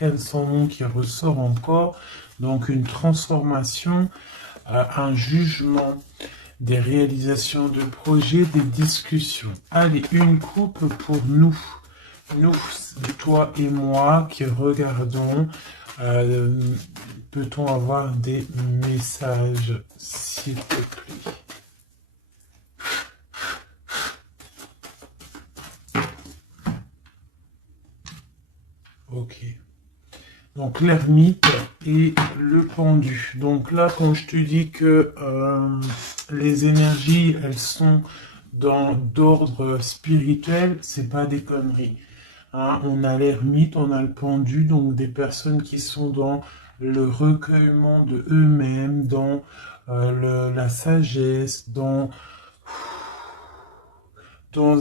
l'arcane sans nom qui ressort encore. Donc une transformation, un jugement, des réalisations de projets, des discussions. Allez, une coupe pour nous. Nous, toi et moi qui regardons. Peut-on avoir des messages, s'il te plaît? Ok. Donc l'ermite et le pendu. Donc là, quand je te dis que les énergies, elles sont d'ordre spirituel, c'est pas des conneries. Hein, on a l'ermite, on a le pendu, donc des personnes qui sont dans le recueillement de eux-mêmes, dans la sagesse, dans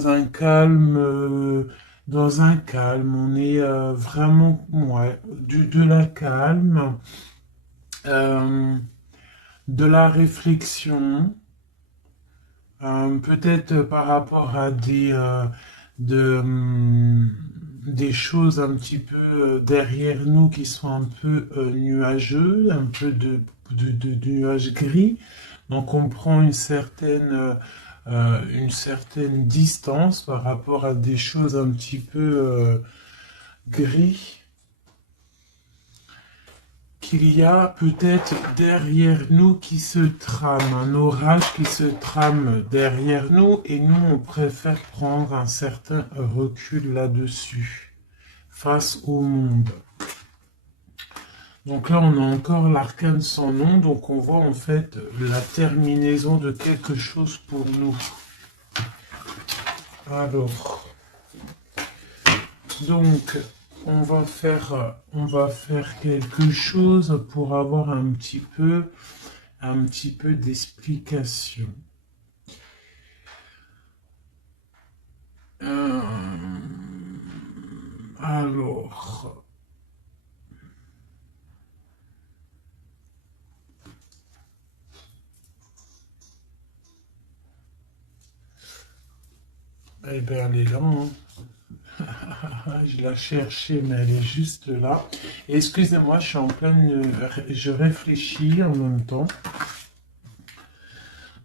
un calme, on est vraiment, ouais, de la calme, de la réflexion, peut-être par rapport à des choses un petit peu derrière nous qui sont un peu nuageux, un peu de nuages gris. Donc on prend une certaine distance par rapport à des choses un petit peu gris qu'il y a peut-être derrière nous qui se trame, un orage qui se trame derrière nous et nous on préfère prendre un certain recul là-dessus face au monde. Donc là, on a encore l'arcane sans nom, donc on voit en fait la terminaison de quelque chose pour nous. Alors, donc, on va faire quelque chose pour avoir un petit peu d'explication. Alors... Eh bien, elle est là, hein. Je la cherchais, mais elle est juste là. Excusez-moi, je suis en pleine... Je réfléchis en même temps.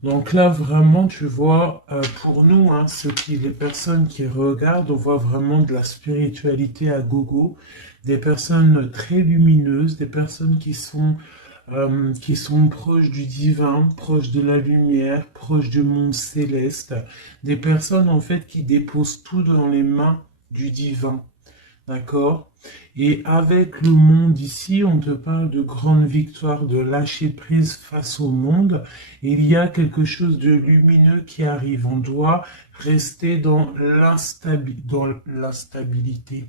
Donc là, vraiment, tu vois, pour nous, hein, les personnes qui regardent, on voit vraiment de la spiritualité à gogo. Des personnes très lumineuses, des personnes qui sont proches du divin, proches de la lumière, proches du monde céleste, des personnes en fait qui déposent tout dans les mains du divin, d'accord? Et avec le monde ici, on te parle de grande victoire, de lâcher prise face au monde. Et il y a quelque chose de lumineux qui arrive. On doit rester dans l'instabilité.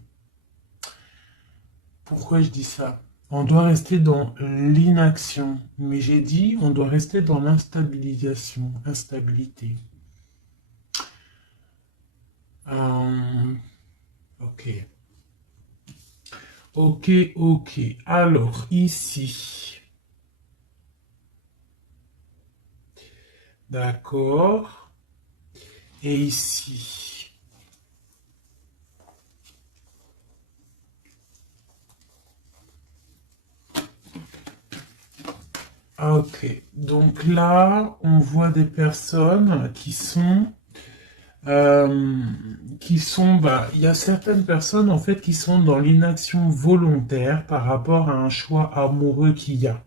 Pourquoi je dis ça? On doit rester dans l'inaction. Mais j'ai dit, on doit rester dans instabilité. Ok. Ok. Alors, ici. D'accord. Et ici. Ok. Donc là, on voit des personnes qui sont... il y a certaines personnes en fait qui sont dans l'inaction volontaire par rapport à un choix amoureux qu'il y a.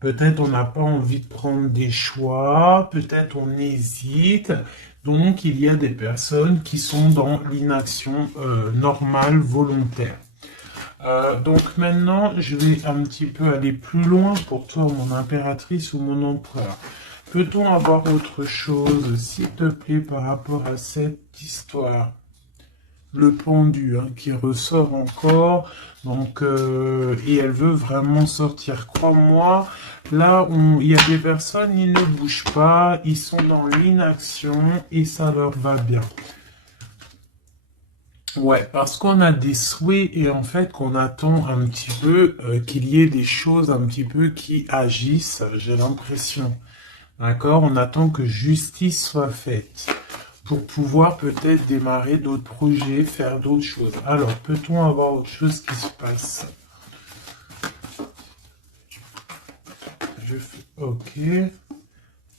Peut-être on n'a pas envie de prendre des choix, peut-être on hésite. Donc il y a des personnes qui sont dans l'inaction normale, volontaire. Donc maintenant, je vais un petit peu aller plus loin pour toi, mon impératrice ou mon empereur. Peut-on avoir autre chose, s'il te plaît, par rapport à cette histoire? Le pendu hein, qui ressort encore, donc et elle veut vraiment sortir. Crois-moi, là, il y a des personnes, ils ne bougent pas, ils sont dans l'inaction et ça leur va bien. Ouais, parce qu'on a des souhaits et en fait qu'on attend un petit peu qu'il y ait des choses un petit peu qui agissent, j'ai l'impression. D'accord? On attend que justice soit faite pour pouvoir peut-être démarrer d'autres projets, faire d'autres choses. Alors, peut-on avoir autre chose qui se passe? Ok.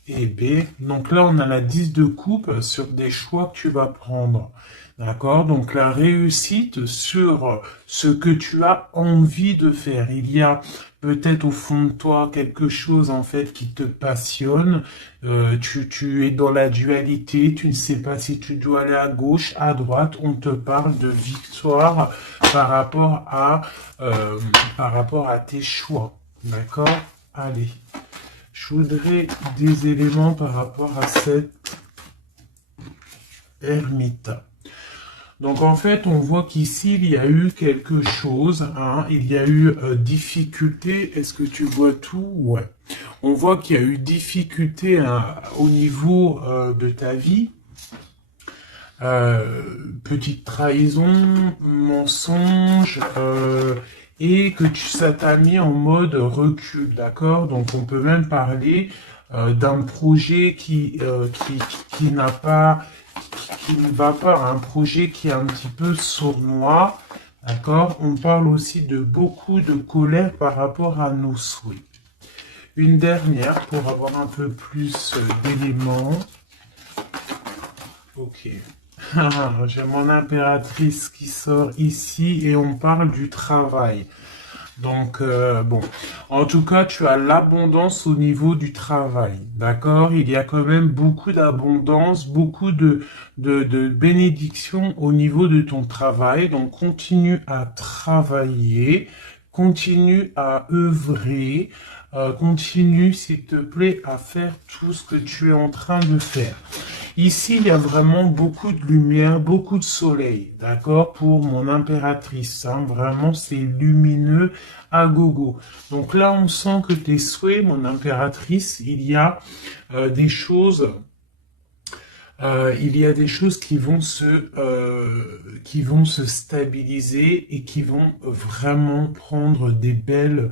Et B. Donc là, on a la 10 de coupe sur des choix que tu vas prendre. D'accord? Donc la réussite sur ce que tu as envie de faire. Il y a peut-être au fond de toi quelque chose en fait qui te passionne. Tu es dans la dualité. Tu ne sais pas si tu dois aller à gauche, à droite. On te parle de victoire par rapport à, par rapport à tes choix. D'accord? Allez. Je voudrais des éléments par rapport à cette ermite. Donc en fait, on voit qu'ici, il y a eu quelque chose, hein, il y a eu difficulté. Est-ce que tu vois tout? Ouais. On voit qu'il y a eu difficulté hein, au niveau de ta vie. Petite trahison, mensonge, et que ça t'a mis en mode recul, d'accord? Donc on peut même parler d'un projet qui n'a pas, qui ne va pas, un projet qui est un petit peu sournois, d'accord? On parle aussi de beaucoup de colère par rapport à nos souhaits. Une dernière pour avoir un peu plus d'éléments. Ok. J'ai mon impératrice qui sort ici et on parle du travail. Donc, bon, en tout cas, tu as l'abondance au niveau du travail, d'accord? Il y a quand même beaucoup d'abondance, beaucoup de bénédictions au niveau de ton travail. Donc, continue à travailler, continue à œuvrer, continue, s'il te plaît, à faire tout ce que tu es en train de faire. Ici, il y a vraiment beaucoup de lumière, beaucoup de soleil, d'accord, pour mon impératrice. Hein, vraiment, c'est lumineux à gogo. Donc là, on sent que tes souhaits, mon impératrice, il y a des choses qui vont se stabiliser et qui vont vraiment prendre des belles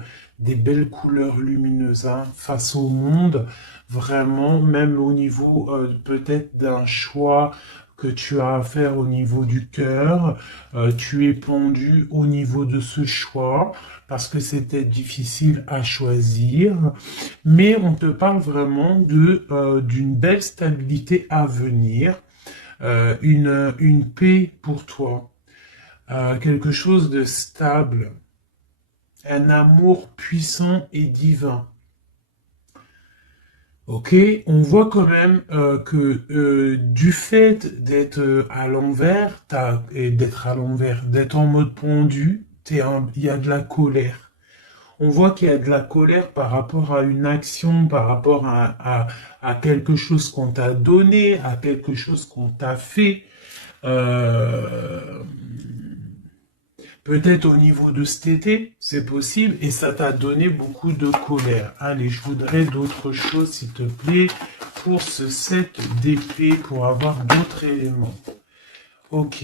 couleurs lumineuses hein, face au monde, vraiment, même au niveau peut-être d'un choix que tu as à faire au niveau du cœur, tu es pendu au niveau de ce choix parce que c'était difficile à choisir, mais on te parle vraiment d'une belle stabilité à venir, une paix pour toi, quelque chose de stable, un amour puissant et divin. Ok, on voit quand même que du fait d'être à l'envers, d'être en mode pendu, il y a de la colère. On voit qu'il y a de la colère par rapport à une action, par rapport à quelque chose qu'on t'a donné, à quelque chose qu'on t'a fait. Euh, Peut-être au niveau de cet été, c'est possible, et ça t'a donné beaucoup de colère. Allez, je voudrais d'autres choses, s'il te plaît, pour ce set d'épée, pour avoir d'autres éléments. Ok.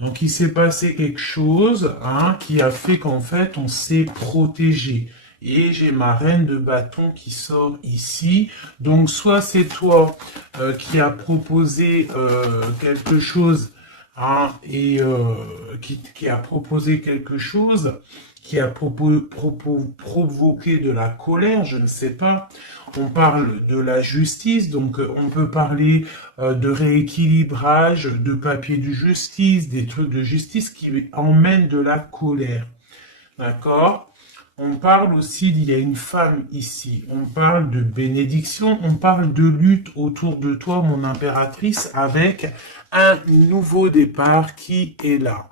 Donc, il s'est passé quelque chose, hein, qui a fait qu'en fait, on s'est protégé. Et j'ai ma reine de bâton qui sort ici. Donc, soit c'est toi qui as proposé quelque chose, hein, et qui a proposé quelque chose, qui a provoqué de la colère, je ne sais pas. On parle de la justice, donc on peut parler de rééquilibrage, de papier de justice, des trucs de justice qui emmènent de la colère. D'accord? On parle aussi, il y a une femme ici, on parle de bénédiction, on parle de lutte autour de toi, mon impératrice, avec un nouveau départ qui est là.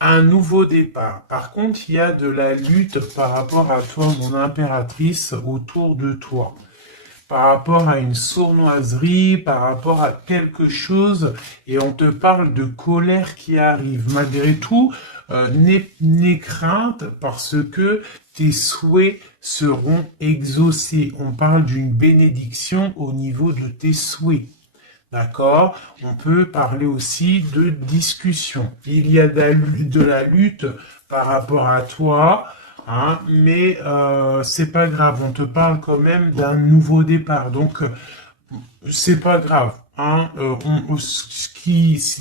Un nouveau départ. Par contre, il y a de la lutte par rapport à toi, mon impératrice, autour de toi. Par rapport à une sournoiserie, par rapport à quelque chose, et on te parle de colère qui arrive. Malgré tout, n'aie crainte parce que tes souhaits seront exaucés. On parle d'une bénédiction au niveau de tes souhaits. D'accord? On peut parler aussi de discussion. Il y a de la lutte par rapport à toi, hein, mais c'est pas grave. On te parle quand même d'un nouveau départ. Donc, c'est pas grave. Hein,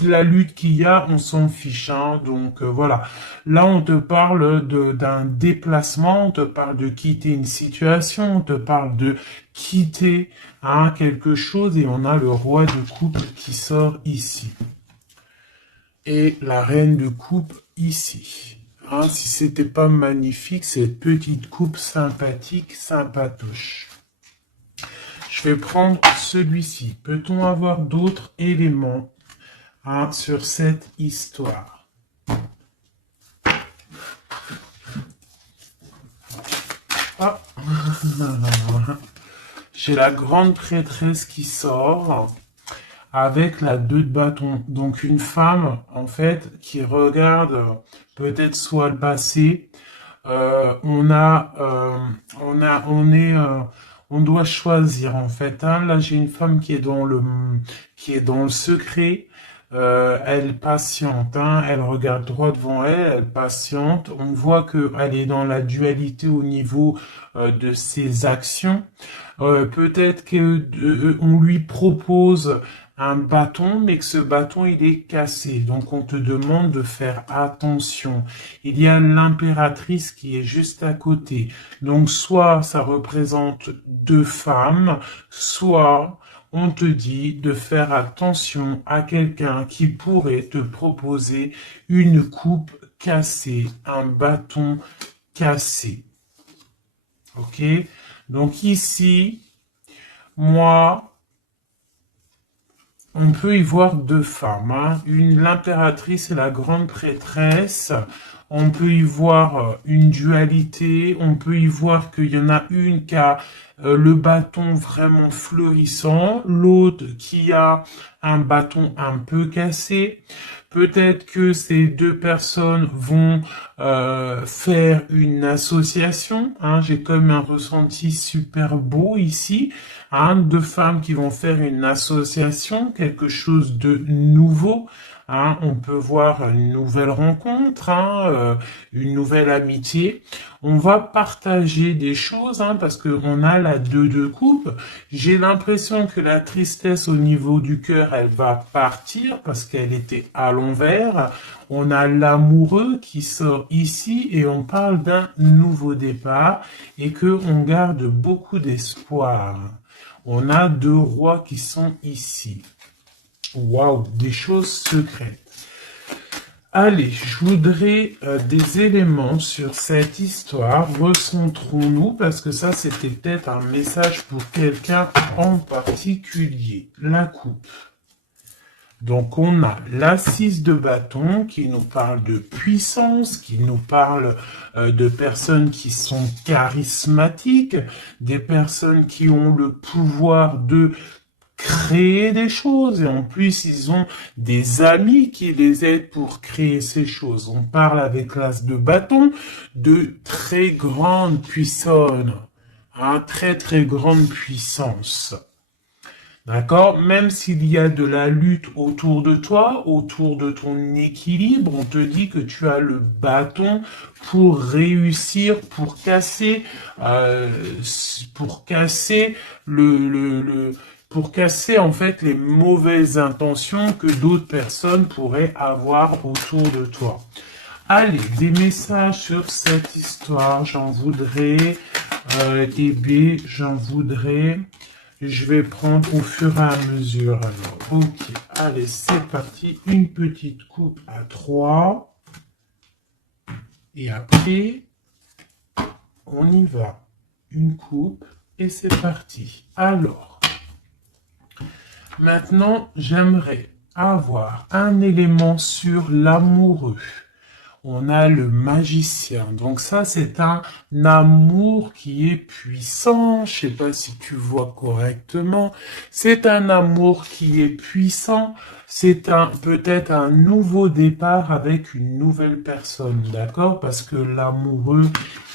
la lutte qu'il y a, on s'en fiche. Hein, donc voilà. Là, on te parle d'un déplacement, on te parle de quitter une situation, on te parle de quitter quelque chose, et on a le roi de coupe qui sort ici. Et la reine de coupe ici. Hein, si c'était pas magnifique, cette petite coupe sympathique, sympatoche. Je vais prendre celui-ci. Peut-on avoir d'autres éléments sur cette histoire? Ah. J'ai la grande prêtresse qui sort avec la 2 de bâton. Donc une femme, en fait, qui regarde peut-être soit le passé. On doit choisir, en fait. Hein. Là, j'ai une femme qui est dans le secret. Elle patiente, hein. Elle regarde droit devant elle, elle patiente. On voit qu'elle est dans la dualité au niveau de ses actions. Peut-être on lui propose un bâton, mais que ce bâton, il est cassé. Donc, on te demande de faire attention. Il y a l'impératrice qui est juste à côté. Donc, soit ça représente 2 femmes, soit on te dit de faire attention à quelqu'un qui pourrait te proposer une coupe cassée, un bâton cassé. Ok? Donc ici, moi, on peut y voir 2 femmes, hein. L'impératrice et la grande prêtresse. On peut y voir une dualité. On peut y voir qu'il y en a une qui a le bâton vraiment fleurissant, l'autre qui a un bâton un peu cassé. Peut-être que ces 2 personnes vont faire une association. Hein. J'ai comme un ressenti super beau ici. Hein, 2 femmes qui vont faire une association, quelque chose de nouveau. Hein, on peut voir une nouvelle rencontre, une nouvelle amitié. On va partager des choses, parce qu'on a la 2 de coupe. J'ai l'impression que la tristesse au niveau du cœur, elle va partir parce qu'elle était à l'envers. On a l'amoureux qui sort ici et on parle d'un nouveau départ et qu'on garde beaucoup d'espoir. On a 2 rois qui sont ici. Waouh, des choses secrètes. Allez, je voudrais des éléments sur cette histoire. Recentrons-nous, parce que ça, c'était peut-être un message pour quelqu'un en particulier. La coupe. Donc, on a la 6 de bâton qui nous parle de puissance, qui nous parle de personnes qui sont charismatiques, des personnes qui ont le pouvoir de créer des choses, et en plus ils ont des amis qui les aident pour créer ces choses. On parle avec l'as de bâton de très grande puissance, très très grande puissance. D'accord? Même s'il y a de la lutte autour de toi, autour de ton équilibre, on te dit que tu as le bâton pour réussir, pour casser pour casser en fait les mauvaises intentions que d'autres personnes pourraient avoir autour de toi. Allez, des messages sur cette histoire, j'en voudrais, j'en voudrais. Je vais prendre au fur et à mesure. Alors, ok, allez, c'est parti. Une petite coupe à 3. Et après, on y va. Une coupe et c'est parti. Alors, maintenant, j'aimerais avoir un élément sur l'amoureux. On a le magicien. Donc ça, c'est un amour qui est puissant. Je sais pas si tu vois correctement. C'est un amour qui est puissant. C'est peut-être un nouveau départ avec une nouvelle personne. D'accord? Parce que l'amoureux,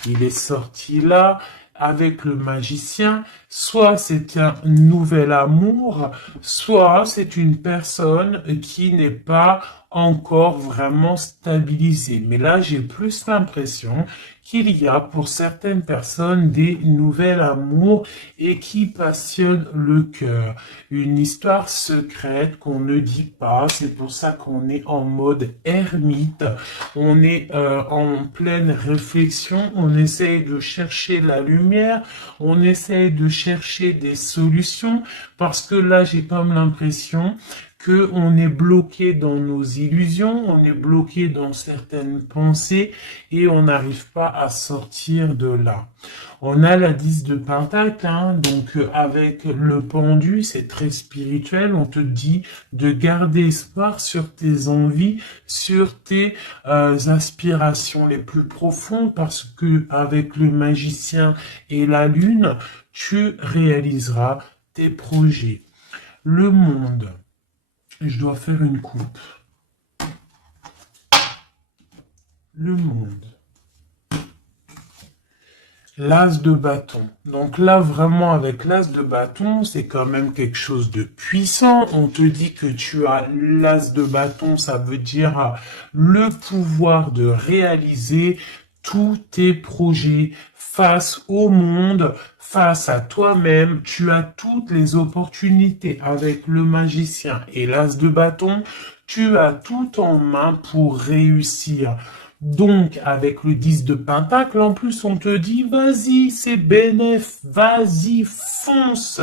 il est sorti là. Avec le magicien, soit c'est un nouvel amour, soit c'est une personne qui n'est pas encore vraiment stabilisé. Mais là, j'ai plus l'impression qu'il y a pour certaines personnes des nouvelles amours et qui passionnent le cœur. Une histoire secrète qu'on ne dit pas, c'est pour ça qu'on est en mode ermite, on est en pleine réflexion, on essaye de chercher la lumière, on essaye de chercher des solutions, parce que là j'ai comme l'impression que on est bloqué dans nos illusions, on est bloqué dans certaines pensées et on n'arrive pas à sortir de là. On a la 10 de Pentacle, hein, donc avec le pendu, c'est très spirituel, on te dit de garder espoir sur tes envies, sur tes aspirations les plus profondes, parce que avec le magicien et la lune, tu réaliseras tes projets. Le monde. Je dois faire une coupe. Le monde. L'as de bâton. Donc là, vraiment, avec l'as de bâton, c'est quand même quelque chose de puissant. On te dit que tu as l'as de bâton, ça veut dire le pouvoir de réaliser tous tes projets face au monde, face à toi-même. Tu as toutes les opportunités avec le magicien et l'as de bâton. Tu as tout en main pour réussir. Donc, avec le 10 de Pentacle, en plus, on te dit, vas-y, c'est bénéf, vas-y, fonce,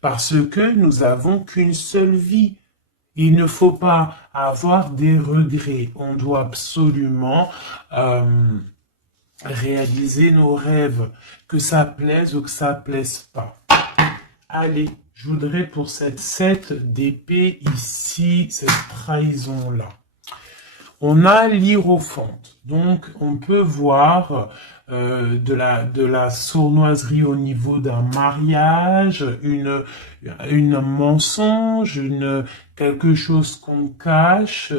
parce que nous avons qu'une seule vie. Il ne faut pas avoir des regrets. On doit absolument réaliser nos rêves, que ça plaise ou que ça plaise pas. Allez, je voudrais pour cette 7 d'épée ici, cette trahison-là. On a l'hiérophante, donc on peut voir de la sournoiserie au niveau d'un mariage, une mensonge, quelque chose qu'on cache,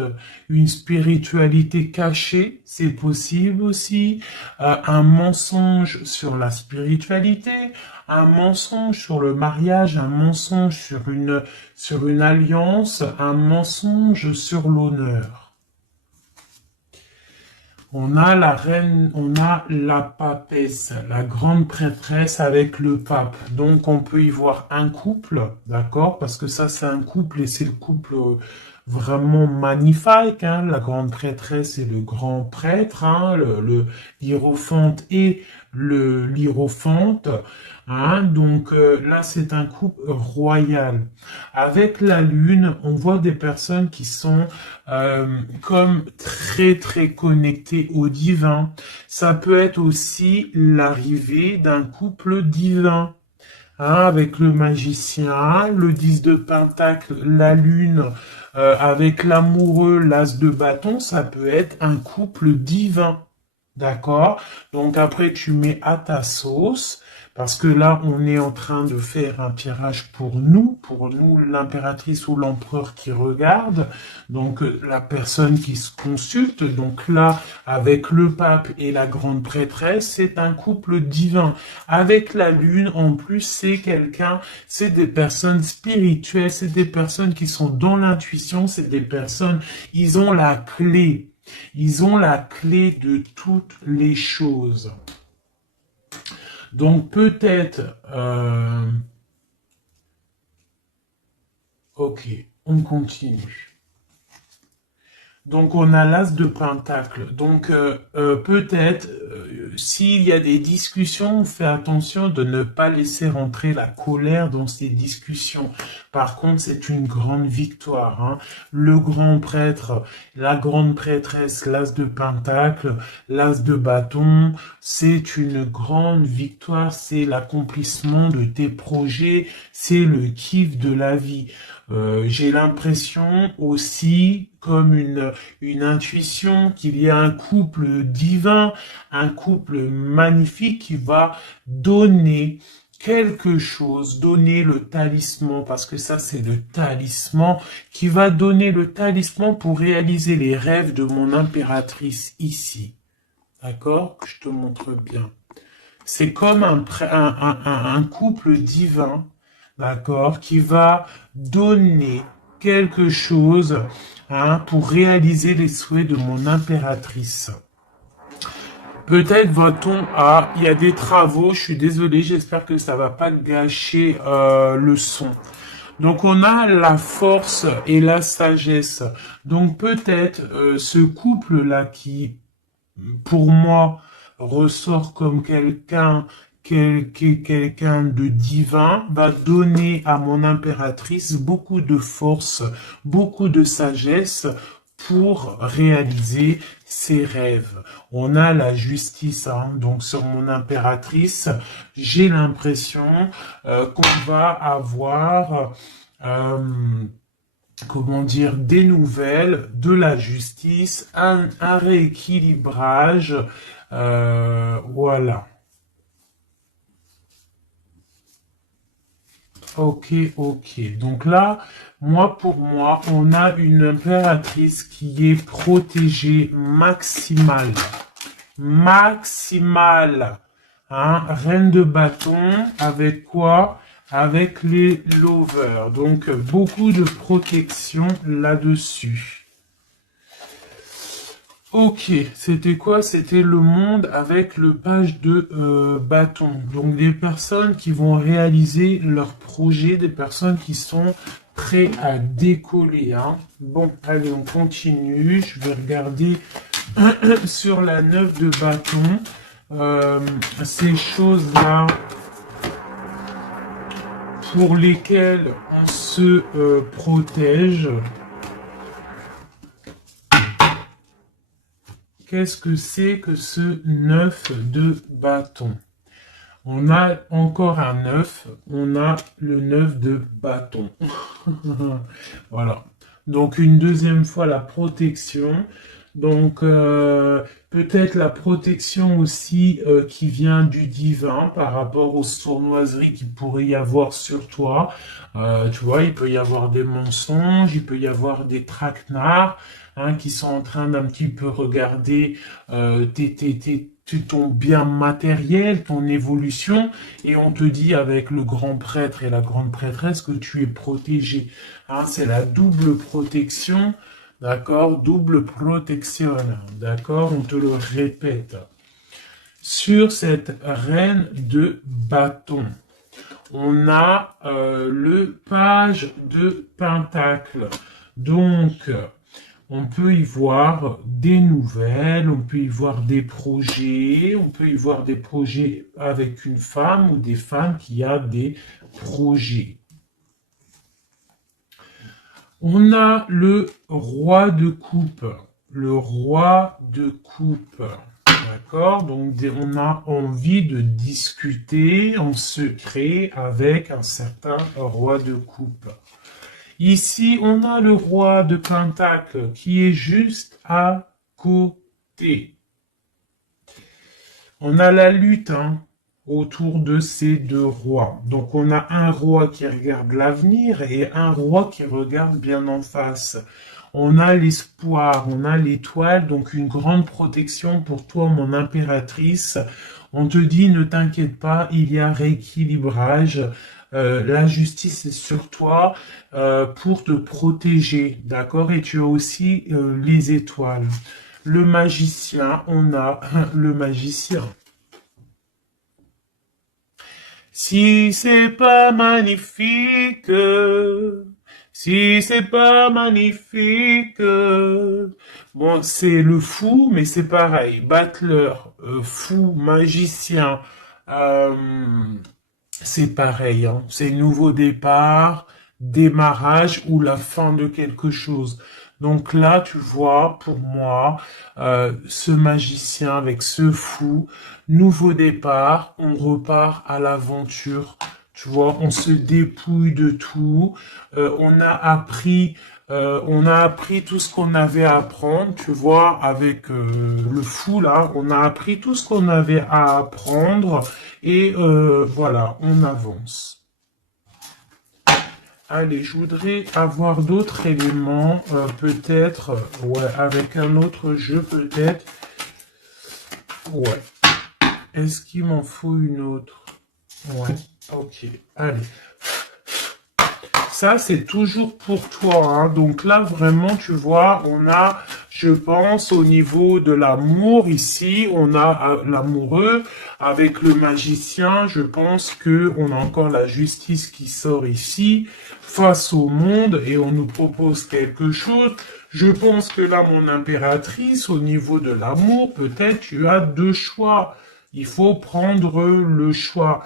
une spiritualité cachée, c'est possible aussi, un mensonge sur la spiritualité, un mensonge sur le mariage, un mensonge sur une alliance, un mensonge sur l'honneur. On a la reine, on a la papesse, la grande prêtresse avec le pape. Donc on peut y voir un couple, d'accord? Parce que ça c'est un couple et c'est le couple vraiment magnifique, hein? La grande prêtresse et le grand prêtre, hein? Le hiérophante et le l'hiérophante. Hein, donc là, c'est un couple royal. Avec la lune, on voit des personnes qui sont comme très très connectées au divin. Ça peut être aussi l'arrivée d'un couple divin. Hein, avec le magicien, le 10 de Pentacle, la lune, avec l'amoureux, l'as de bâton, ça peut être un couple divin. D'accord? Donc après, tu mets à ta sauce, parce que là, on est en train de faire un tirage pour nous, l'impératrice ou l'empereur qui regarde, donc la personne qui se consulte. Donc là, avec le pape et la grande prêtresse, c'est un couple divin. Avec la lune, en plus, c'est des personnes spirituelles, c'est des personnes qui sont dans l'intuition, c'est des personnes, ils ont la clé. Ils ont la clé de toutes les choses. Donc peut-être... ok, on continue. Donc on a l'as de pentacle. Donc peut-être s'il y a des discussions, fais attention de ne pas laisser rentrer la colère dans ces discussions. Par contre, c'est une grande victoire. Hein. Le grand prêtre, la grande prêtresse, l'as de pentacle, l'as de bâton, c'est une grande victoire. C'est l'accomplissement de tes projets, c'est le kiff de la vie. J'ai l'impression aussi, comme une intuition, qu'il y a un couple divin, un couple magnifique qui va donner quelque chose, donner le talisman, parce que ça c'est le talisman, qui va donner le talisman pour réaliser les rêves de mon impératrice ici. D'accord? Je te montre bien. C'est comme un couple divin, d'accord, qui va donner quelque chose, hein, pour réaliser les souhaits de mon impératrice. Peut-être va-t-on à... Il y a des travaux, je suis désolé, j'espère que ça va pas gâcher le son. Donc on a la force et la sagesse. Donc peut-être ce couple-là qui, pour moi, ressort comme quelqu'un de divin, va donner à mon impératrice beaucoup de force, beaucoup de sagesse pour réaliser ses rêves. On a la justice, hein, donc sur mon impératrice, j'ai l'impression qu'on va avoir comment dire, des nouvelles, de la justice, un rééquilibrage, voilà. Ok, ok. Donc là, pour moi, on a une impératrice qui est protégée maximale. Maximale. Hein? Reine de bâton, avec quoi? Avec les lovers. Donc, beaucoup de protection là-dessus. Ok, c'était quoi? C'était le monde avec le page de bâton. Donc des personnes qui vont réaliser leur projet, des personnes qui sont prêts à décoller. Hein. Bon, allez, on continue. Je vais regarder sur la 9 de bâton. Ces choses-là pour lesquelles on se protège. Qu'est-ce que c'est que ce 9 de bâton? On a encore un 9, on a le 9 de bâton. Voilà. Donc une deuxième fois la protection. Donc peut-être la protection aussi qui vient du divin par rapport aux sournoiseries qu'il pourrait y avoir sur toi. Tu vois, il peut y avoir des mensonges, il peut y avoir des traquenards. Hein, qui sont en train d'un petit peu regarder ton bien matériel, ton évolution, et on te dit avec le grand prêtre et la grande prêtresse que tu es protégé. Hein, c'est la double protection, d'accord? Double protection, d'accord? On te le répète. Sur cette reine de bâton, on a le page de pentacle. Donc, on peut y voir des nouvelles, on peut y voir des projets, on peut y voir des projets avec une femme ou des femmes qui a des projets. On a le roi de coupe. Le roi de coupe. D'accord? Donc, on a envie de discuter en secret avec un certain roi de coupe. Ici, on a le roi de Pentacle qui est juste à côté. On a la lutte autour de ces deux rois. Donc, on a un roi qui regarde l'avenir et un roi qui regarde bien en face. On a l'espoir, on a l'étoile, donc une grande protection pour toi, mon impératrice. On te dit, ne t'inquiète pas, il y a rééquilibrage. La justice est sur toi pour te protéger, d'accord? Et tu as aussi les étoiles. Le magicien, on a le magicien. Si c'est pas magnifique, si c'est pas magnifique, bon, c'est le fou, mais c'est pareil. Battleur, fou, magicien, c'est pareil, hein. C'est nouveau départ, démarrage ou la fin de quelque chose. Donc là, tu vois, pour moi, ce magicien avec ce fou, nouveau départ, on repart à l'aventure. Tu vois, on se dépouille de tout. On a appris tout ce qu'on avait à apprendre. Tu vois, avec le fou là, on a appris tout ce qu'on avait à apprendre. Et voilà, on avance. Allez, je voudrais avoir d'autres éléments, peut-être, ouais, avec un autre jeu, peut-être. Ouais. Est-ce qu'il m'en faut une autre? Ouais, ok, allez. Ça, c'est toujours pour toi, hein. Donc là, vraiment, tu vois, on a, je pense, au niveau de l'amour, ici, on a l'amoureux avec le magicien. Je pense que on a encore la justice qui sort ici, face au monde, et on nous propose quelque chose. Je pense que là, mon impératrice, au niveau de l'amour, peut-être tu as deux choix. Il faut prendre le choix.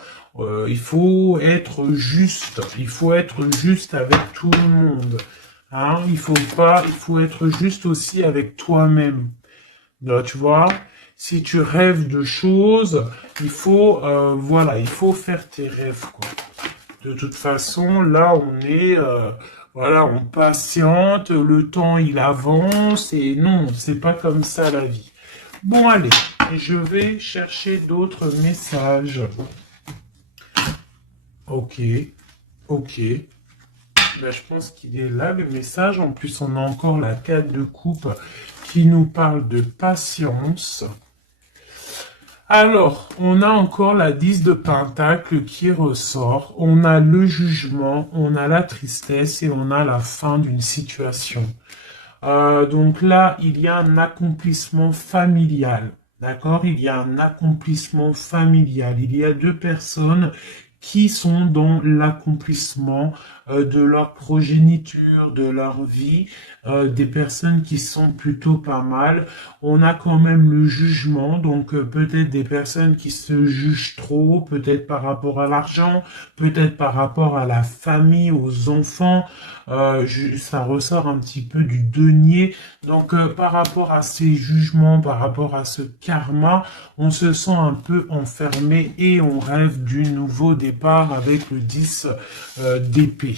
Il faut être juste. Il faut être juste avec tout le monde. Hein? Il faut être juste aussi avec toi-même. Donc, tu vois, si tu rêves de choses, voilà, il faut faire tes rêves, quoi. De toute façon, là, voilà, on patiente, le temps, il avance, et non, c'est pas comme ça la vie. Bon, allez, je vais chercher d'autres messages. Ok, ok. Ben, je pense qu'il est là, le message. En plus, on a encore la 4 de coupe qui nous parle de patience. Alors, on a encore la 10 de pentacle qui ressort. On a le jugement, on a la tristesse et on a la fin d'une situation. Donc là, il y a un accomplissement familial. D'accord? Il y a un accomplissement familial. Il y a deux personnes qui sont dans l'accomplissement de leur progéniture, de leur vie, des personnes qui sont plutôt pas mal. On a quand même le jugement, donc peut-être des personnes qui se jugent trop, peut-être par rapport à l'argent, peut-être par rapport à la famille, aux enfants. Ça ressort un petit peu du denier. Donc par rapport à ces jugements, par rapport à ce karma, on se sent un peu enfermé et on rêve du nouveau départ avec le 10 d'épée.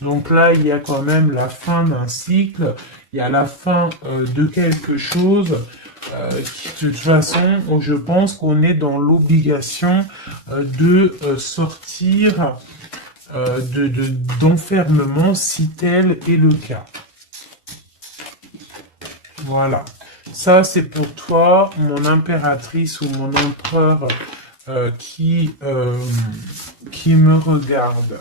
Donc là, il y a quand même la fin d'un cycle, il y a la fin de quelque chose. De toute façon, je pense qu'on est dans l'obligation de sortir d'enfermement si tel est le cas. Voilà. Ça, c'est pour toi, mon impératrice ou mon empereur qui me regarde.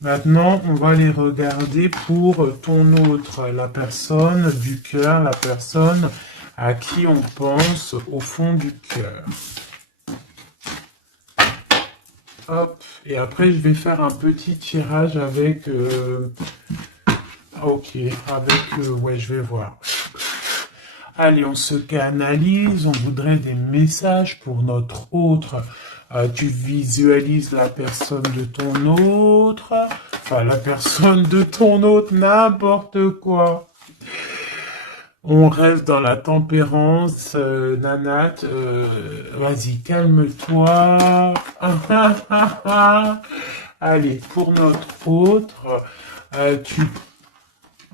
Maintenant, on va les regarder pour ton autre, la personne du cœur, la personne à qui on pense au fond du cœur. Hop, et après je vais faire un petit tirage avec... ok, avec... ouais, je vais voir. Allez, on se canalise, on voudrait des messages pour notre autre. Tu visualises la personne de ton autre, enfin la personne de ton autre, n'importe quoi. On reste dans la tempérance, Nanat, vas-y, calme-toi. Allez, pour notre autre,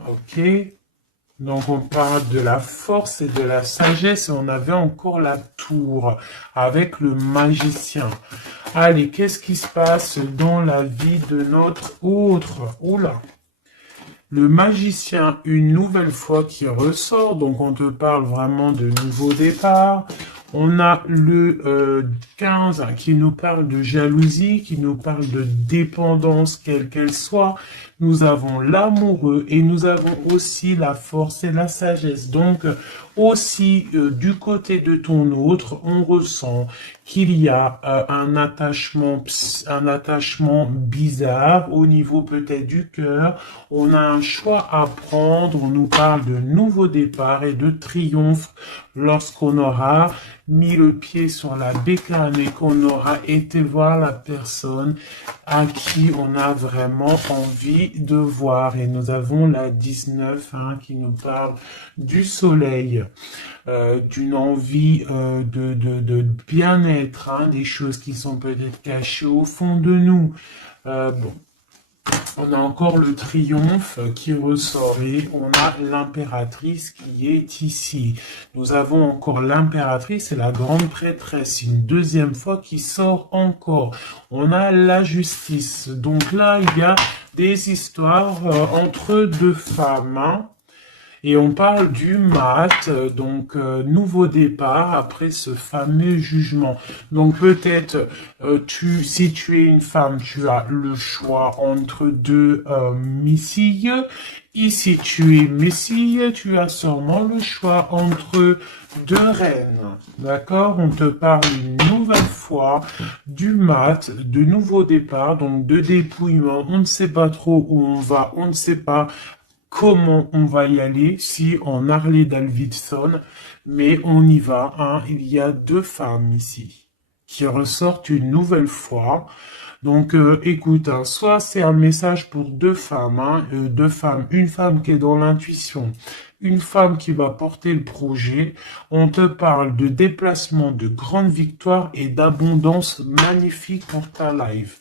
ok. Donc on parle de la force et de la sagesse et on avait encore la tour avec le magicien. Allez, qu'est-ce qui se passe dans la vie de notre autre? Oula. Le magicien, une nouvelle fois qui ressort, donc on te parle vraiment de nouveau départ. On a le 15 qui nous parle de jalousie, qui nous parle de dépendance, quelle qu'elle soit. Nous avons l'amoureux et nous avons aussi la force et la sagesse. Donc, aussi, du côté de ton autre, on ressent qu'il y a un attachement bizarre au niveau peut-être du cœur. On a un choix à prendre. On nous parle de nouveau départ et de triomphe lorsqu'on aura mis le pied sur la bécane et qu'on aura été voir la personne à qui on a vraiment envie de voir. Et nous avons la 19 qui nous parle du soleil, d'une envie de bien-être, des choses qui sont peut-être cachées au fond de nous. Bon. On a encore le triomphe qui ressort et on a l'impératrice qui est ici. Nous avons encore l'impératrice et la grande prêtresse, une deuxième fois qui sort encore. On a la justice. Donc là, il y a des histoires entre deux femmes. Et on parle du mat, donc nouveau départ après ce fameux jugement. Donc peut-être, si tu es une femme, tu as le choix entre deux missiles. Ici, tu es Messie, tu as sûrement le choix entre deux reines. D'accord? On te parle une nouvelle fois du mat, de nouveau départ, donc de dépouillement. On ne sait pas trop où on va, on ne sait pas comment on va y aller, si en Harley Davidson, mais on y va. Hein. Il y a deux femmes ici qui ressortent une nouvelle fois. Donc, écoute, hein, soit c'est un message pour deux femmes, une femme qui est dans l'intuition, une femme qui va porter le projet. On te parle de déplacement, de grandes victoires et d'abondance magnifique pour ta life.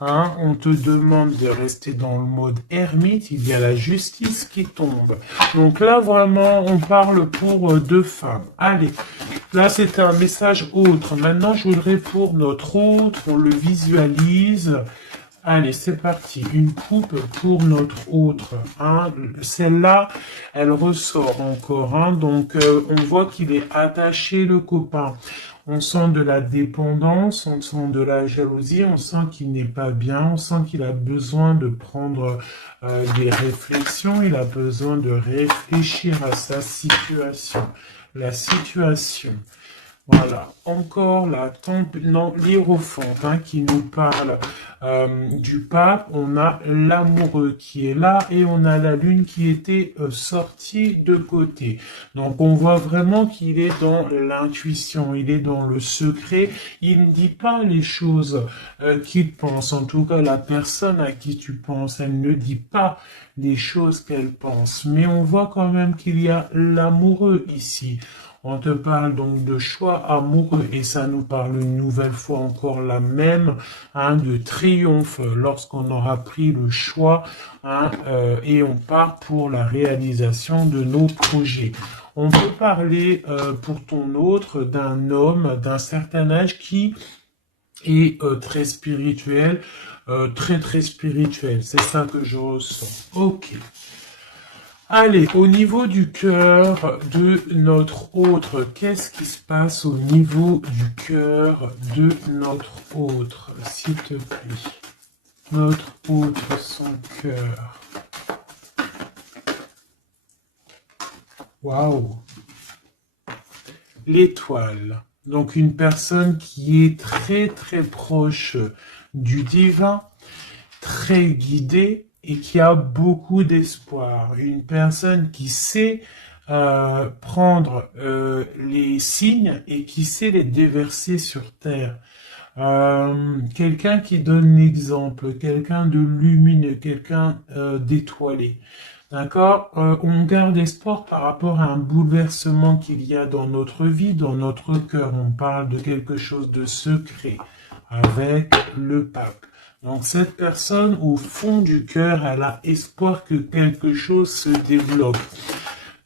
Hein, on te demande de rester dans le mode ermite, il y a la justice qui tombe. Donc là, vraiment, on parle pour deux femmes. Allez, là, c'était un message autre. Maintenant, je voudrais pour notre autre, on le visualise. Allez, c'est parti. Une coupe pour notre autre. Hein. Celle-là, elle ressort encore. Hein. Donc, on voit qu'il est attaché, le copain. On sent de la dépendance, on sent de la jalousie, on sent qu'il n'est pas bien, on sent qu'il a besoin de prendre des réflexions, il a besoin de réfléchir à sa situation. La situation. Voilà, encore la l'hiérophante hein, qui nous parle du pape. On a l'amoureux qui est là et on a la lune qui était sortie de côté. Donc on voit vraiment qu'il est dans l'intuition, il est dans le secret. Il ne dit pas les choses qu'il pense. En tout cas, la personne à qui tu penses, elle ne dit pas les choses qu'elle pense. Mais on voit quand même qu'il y a l'amoureux ici. On te parle donc de choix amoureux et ça nous parle une nouvelle fois encore la même, hein, de triomphe lorsqu'on aura pris le choix hein, et on part pour la réalisation de nos projets. On peut parler pour ton autre d'un homme d'un certain âge qui est très spirituel, très spirituel. C'est ça que je ressens. Ok. Allez, au niveau du cœur de notre autre, qu'est-ce qui se passe au niveau du cœur de notre autre, s'il te plaît? Notre autre, son cœur. Waouh! L'étoile. Donc une personne qui est très proche du divin, très guidée, et qui a beaucoup d'espoir. Une personne qui sait prendre les signes et qui sait les déverser sur terre. Quelqu'un qui donne l'exemple, quelqu'un de lumineux, quelqu'un d'étoilé. D'accord? On garde espoir par rapport à un bouleversement qu'il y a dans notre vie, dans notre cœur. On parle de quelque chose de secret avec le pape. Donc cette personne, au fond du cœur, elle a espoir que quelque chose se développe.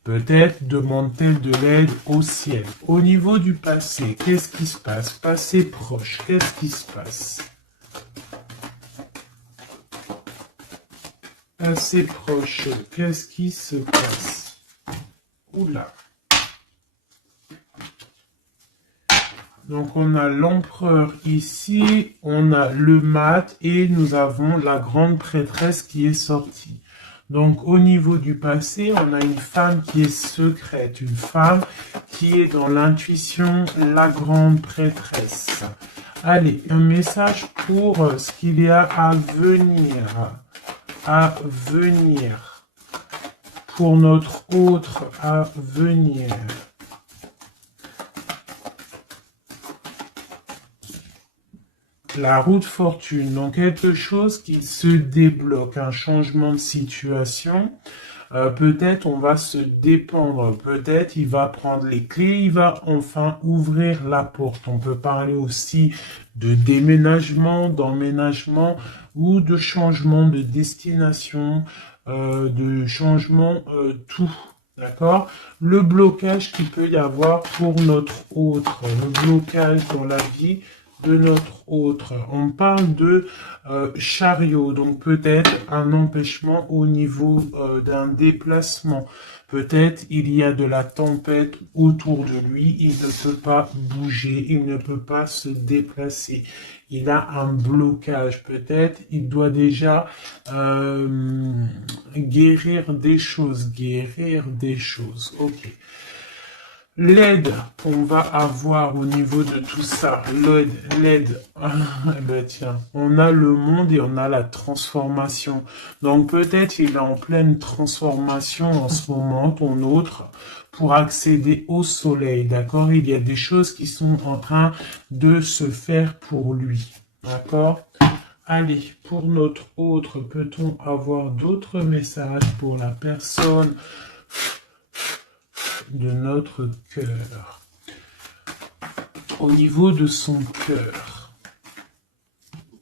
Peut-être demande-t-elle de l'aide au ciel. Au niveau du passé, qu'est-ce qui se passe? Passé proche, qu'est-ce qui se passe? Passé proche, qu'est-ce qui se passe? Oula. Donc on a l'empereur ici, on a le mat et nous avons la grande prêtresse qui est sortie. Donc au niveau du passé, on a une femme qui est secrète, une femme qui est dans l'intuition, la grande prêtresse. Allez, un message pour ce qu'il y a à venir. Pour notre autre à venir. La roue de fortune, donc quelque chose qui se débloque, un changement de situation. Peut-être on va se dépendre, peut-être il va prendre les clés, il va enfin ouvrir la porte. On peut parler aussi de déménagement, d'emménagement ou de changement de destination, de changement tout. D'accord? Le blocage qu'il peut y avoir pour notre autre, le blocage dans la vie de notre autre. On parle de chariot, donc peut-être un empêchement au niveau d'un déplacement. Peut-être il y a de la tempête autour de lui, il ne peut pas bouger, il ne peut pas se déplacer. Il a un blocage, peut-être il doit déjà guérir des choses, Ok. L'aide qu'on va avoir au niveau de tout ça, l'aide, ben tiens, on a le monde et on a la transformation. Donc peut-être il est en pleine transformation en ce moment, ton autre, pour accéder au soleil, d'accord? Il y a des choses qui sont en train de se faire pour lui, d'accord? Allez, pour notre autre, peut-on avoir d'autres messages pour la personne de notre cœur? Au niveau de son cœur.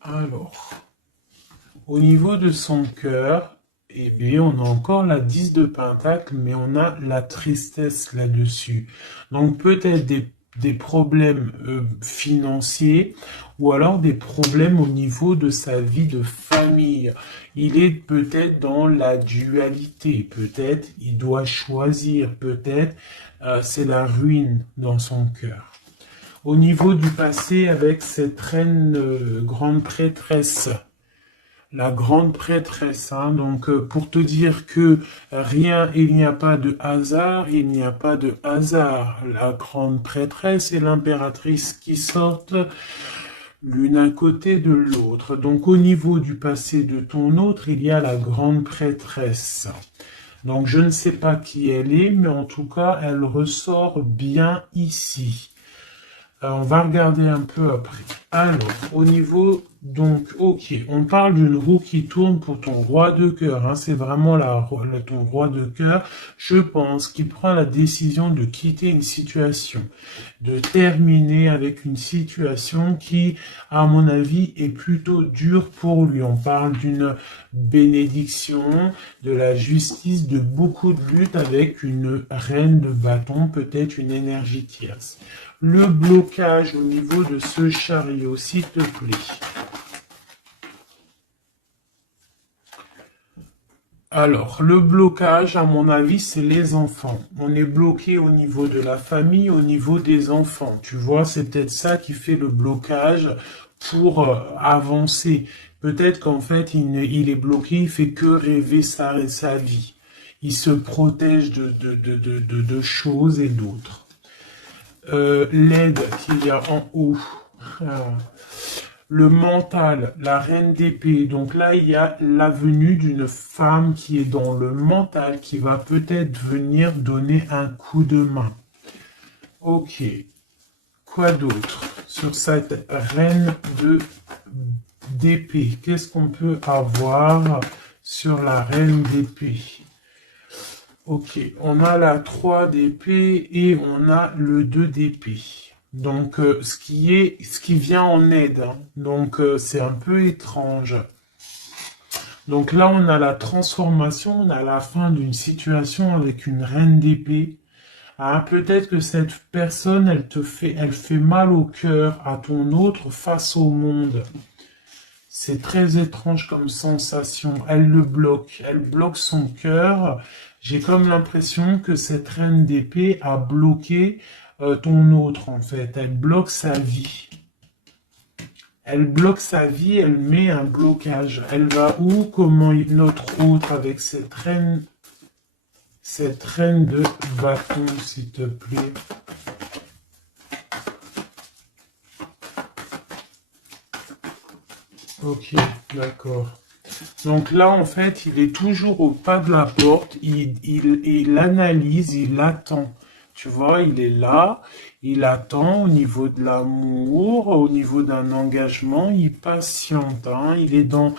Alors, au niveau de son cœur, eh bien, on a encore la 10 de Pentacle, mais on a la tristesse là-dessus. Donc, peut-être des problèmes financiers ou alors des problèmes au niveau de sa vie de famille. Il est peut-être dans la dualité, peut-être il doit choisir, peut-être c'est la ruine dans son cœur. Au niveau du passé, avec cette reine grande prêtresse, la grande prêtresse, hein, donc pour te dire que rien, il n'y a pas de hasard, il n'y a pas de hasard. La grande prêtresse et l'impératrice qui sortent l'une à côté de l'autre. Donc au niveau du passé de ton autre, il y a la grande prêtresse. Donc je ne sais pas qui elle est, mais en tout cas, elle ressort bien ici. On va regarder un peu après. Alors, au niveau, donc, ok, on parle d'une roue qui tourne pour ton roi de cœur. Hein, c'est vraiment ton roi de cœur, je pense, qui prend la décision de quitter une situation, de terminer avec une situation qui, à mon avis, est plutôt dure pour lui. On parle d'une bénédiction, de la justice, de beaucoup de luttes avec une reine de bâton, peut-être une énergie tierce. Le blocage au niveau de ce chariot, s'il te plaît. Alors, le blocage, à mon avis, c'est les enfants. On est bloqué au niveau de la famille, au niveau des enfants. Tu vois, c'est peut-être ça qui fait le blocage pour avancer. Peut-être qu'en fait, il est bloqué, il fait que rêver sa vie. Il se protège de choses et d'autres. L'aide qu'il y a en haut, le mental, la reine d'épée. Donc là, il y a la venue d'une femme qui est dans le mental, qui va peut-être venir donner un coup de main. Ok. Quoi d'autre sur cette reine d'épée? Qu'est-ce qu'on peut avoir sur la reine d'épée? Ok, on a la 3 d'épée et on a le 2 d'épée. Donc, ce qui vient en aide. Hein. Donc, c'est un peu étrange. Donc là, on a la transformation, on a la fin d'une situation avec une reine d'épée. Ah, peut-être que cette personne, elle fait mal au cœur à ton autre face au monde. C'est très étrange comme sensation. Elle bloque son cœur. J'ai comme l'impression que cette reine d'épée a bloqué ton autre, en fait. Elle bloque sa vie. Elle bloque sa vie, elle met un blocage. Elle va où? Comment notre autre avec cette reine de bâton, s'il te plaît. Ok, d'accord. Donc là, en fait, il est toujours au pas de la porte, il analyse, il attend. Tu vois, il est là, il attend au niveau de l'amour, au niveau d'un engagement, il patiente, hein, il est dans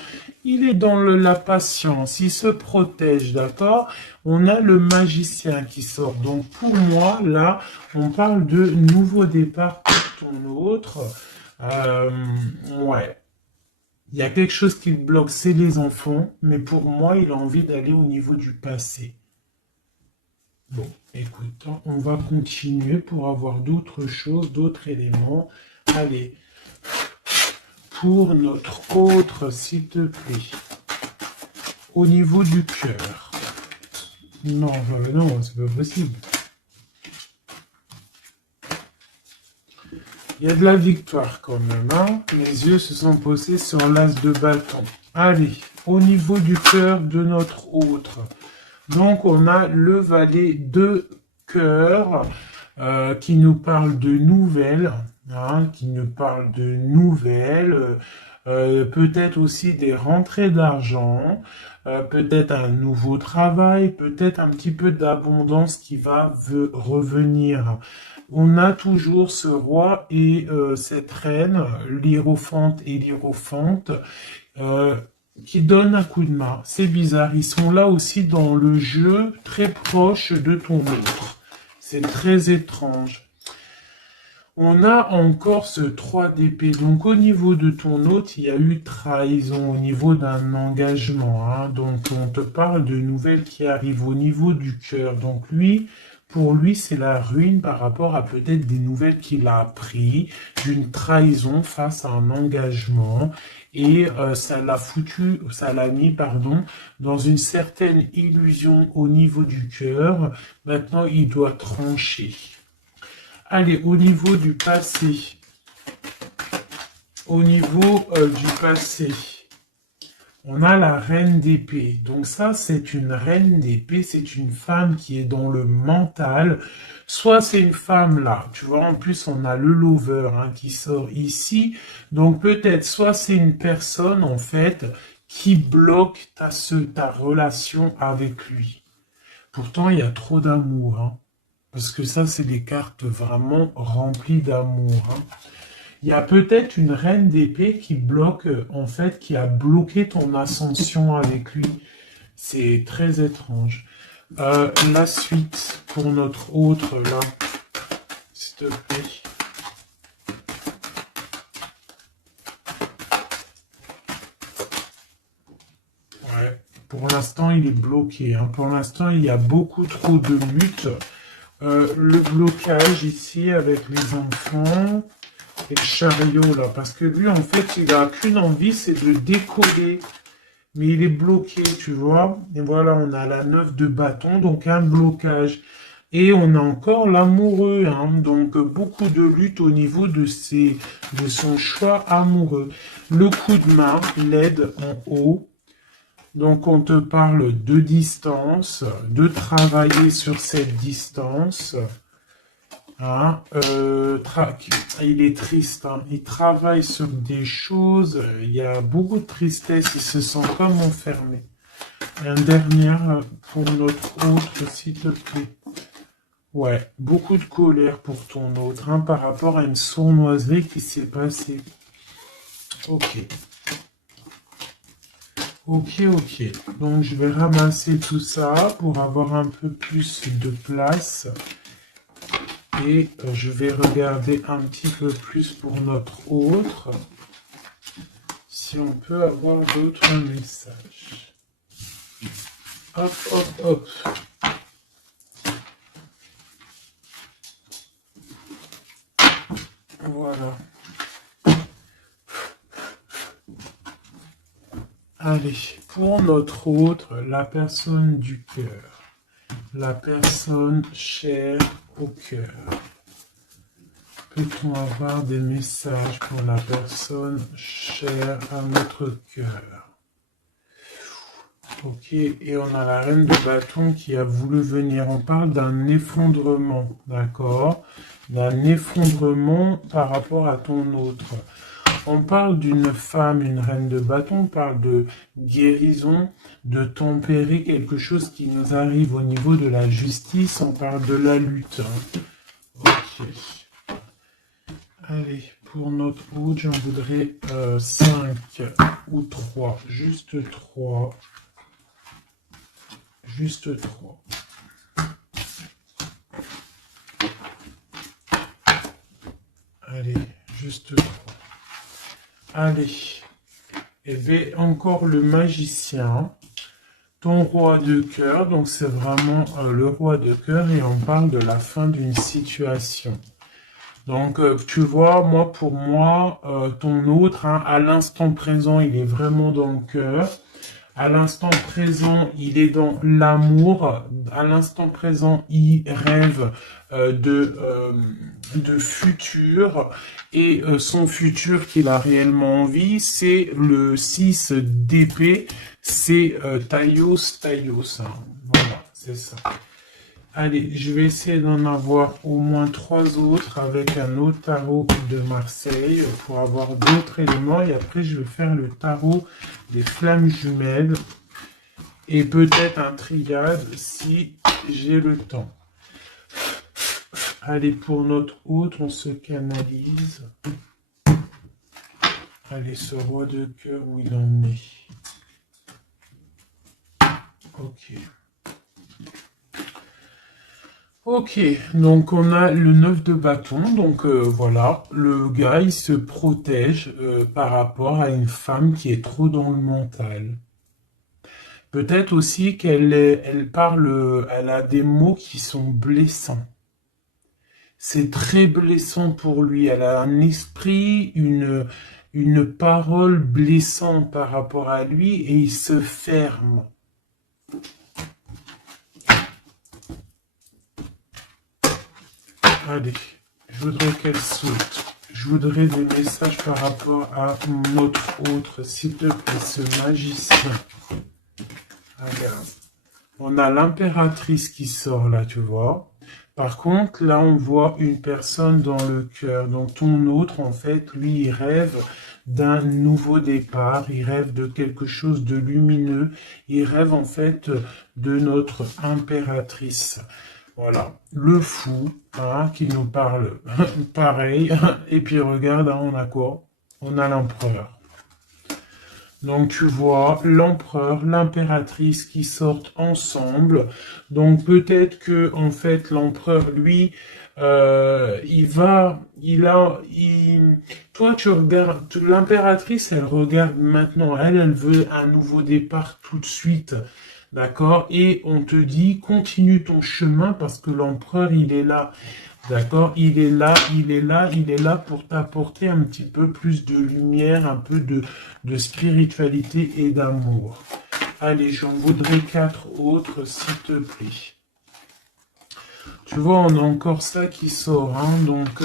la patience, il se protège, d'accord? On a le magicien qui sort. Donc pour moi, là, on parle de nouveau départ pour ton autre. Ouais. Il y a quelque chose qui le bloque, c'est les enfants, mais pour moi, il a envie d'aller au niveau du passé. Bon, écoute, on va continuer pour avoir d'autres choses, d'autres éléments. Allez, pour notre autre, s'il te plaît. Au niveau du cœur. Non, non, c'est pas possible. Il y a de la victoire quand même, hein. Mes yeux se sont posés sur l'as de bâton. Allez, au niveau du cœur de notre autre. Donc, on a le valet de cœur qui nous parle de nouvelles, hein, peut-être aussi des rentrées d'argent, peut-être un nouveau travail, peut-être un petit peu d'abondance qui va revenir. On a toujours ce roi et cette reine, l'hiérophante et l'hiérophante, qui donnent un coup de main. C'est bizarre, ils sont là aussi dans le jeu, très proche de ton autre. C'est très étrange. On a encore ce 3 d'épée. Donc au niveau de ton hôte, il y a eu trahison au niveau d'un engagement, hein. Donc on te parle de nouvelles qui arrivent au niveau du cœur. Donc lui, pour lui, c'est la ruine par rapport à peut-être des nouvelles qu'il a appris, d'une trahison face à un engagement. Et ça l'a mis, dans une certaine illusion au niveau du cœur. Maintenant, il doit trancher. Allez, au niveau du passé. Au niveau du passé. On a la reine d'épée. Donc ça, c'est une reine d'épée. C'est une femme qui est dans le mental. Soit c'est une femme là. Tu vois, en plus, on a le lover hein, qui sort ici. Donc peut-être, soit c'est une personne, en fait, qui bloque ta relation avec lui. Pourtant, il y a trop d'amour. Hein. Parce que ça, c'est des cartes vraiment remplies d'amour. Hein. Il y a peut-être une reine d'épée qui bloque, en fait, qui a bloqué ton ascension avec lui. C'est très étrange. La suite pour notre autre, là, s'il te plaît. Ouais. Pour l'instant, il est bloqué. Hein. Pour l'instant, il y a beaucoup trop de luttes. Le blocage ici avec les enfants. Et le chariot là, parce que lui en fait il a qu'une envie, c'est de décoller, mais il est bloqué, tu vois, et voilà, on a la 9 de bâton, donc un blocage, et on a encore l'amoureux, hein, donc beaucoup de lutte au niveau de son choix amoureux. Le coup de main, l'aide en haut, donc on te parle de distance, de travailler sur cette distance. Hein, il est triste, hein. Il travaille sur des choses, il y a beaucoup de tristesse, il se sent comme enfermé. Un dernier pour notre autre, s'il te plaît. Ouais, beaucoup de colère pour ton autre, hein, par rapport à une sournoiserie qui s'est passée. Ok. Ok. Donc je vais ramasser tout ça pour avoir un peu plus de place. Et je vais regarder un petit peu plus pour notre autre, si on peut avoir d'autres messages. Hop. Voilà. Allez, pour notre autre, la personne du cœur. La personne chère au cœur. Peut-on avoir des messages pour la personne chère à notre cœur? Ok, et on a la reine de bâton qui a voulu venir. On parle d'un effondrement, d'accord? D'un effondrement par rapport à ton autre. On parle d'une femme, une reine de bâton, on parle de guérison, de tempérer quelque chose qui nous arrive au niveau de la justice, on parle de la lutte. Hein. Ok. Allez, pour notre autre, j'en voudrais 5 ou 3, juste 3. Juste 3. Allez, juste 3. Allez, et bien encore le magicien, ton roi de cœur, donc c'est vraiment le roi de cœur et on parle de la fin d'une situation. Donc, tu vois, moi, pour moi, ton autre, hein, à l'instant présent, il est vraiment dans le cœur. À l'instant présent, il est dans l'amour. À l'instant présent, il rêve de futur. Et son futur qu'il a réellement envie, c'est le 6 d'épée. C'est Taios Taios, hein. Voilà, c'est ça. Allez, je vais essayer d'en avoir au moins 3 autres avec un autre tarot de Marseille pour avoir d'autres éléments. Et après, je vais faire le tarot des flammes jumelles et peut-être un triade si j'ai le temps. Allez, pour notre autre, on se canalise. Allez, ce roi de cœur, où il en est. Ok. Ok, donc on a le 9 de bâton, donc voilà, le gars il se protège par rapport à une femme qui est trop dans le mental. Peut-être aussi elle parle, elle a des mots qui sont blessants. C'est très blessant pour lui, elle a un esprit, une parole blessante par rapport à lui et il se ferme. Allez, je voudrais qu'elle saute. Je voudrais des messages par rapport à notre autre, s'il te plaît, ce magicien. Regarde. On a l'impératrice qui sort là, tu vois. Par contre, là, on voit une personne dans le cœur. Donc, ton autre, en fait, lui, il rêve d'un nouveau départ. Il rêve de quelque chose de lumineux. Il rêve, en fait, de notre impératrice. Voilà, le fou, hein, qui nous parle pareil. Et puis regarde, hein, on a quoi? On a l'empereur. Donc tu vois l'empereur, l'impératrice qui sortent ensemble. Donc peut-être que en fait l'empereur, lui, toi tu regardes, l'impératrice, elle regarde maintenant, elle veut un nouveau départ tout de suite. D'accord? Et on te dit, continue ton chemin parce que l'empereur, il est là. D'accord? Il est là, il est là, il est là pour t'apporter un petit peu plus de lumière, un peu de spiritualité et d'amour. Allez, j'en voudrais 4 autres, s'il te plaît. Tu vois, on a encore ça qui sort, hein, donc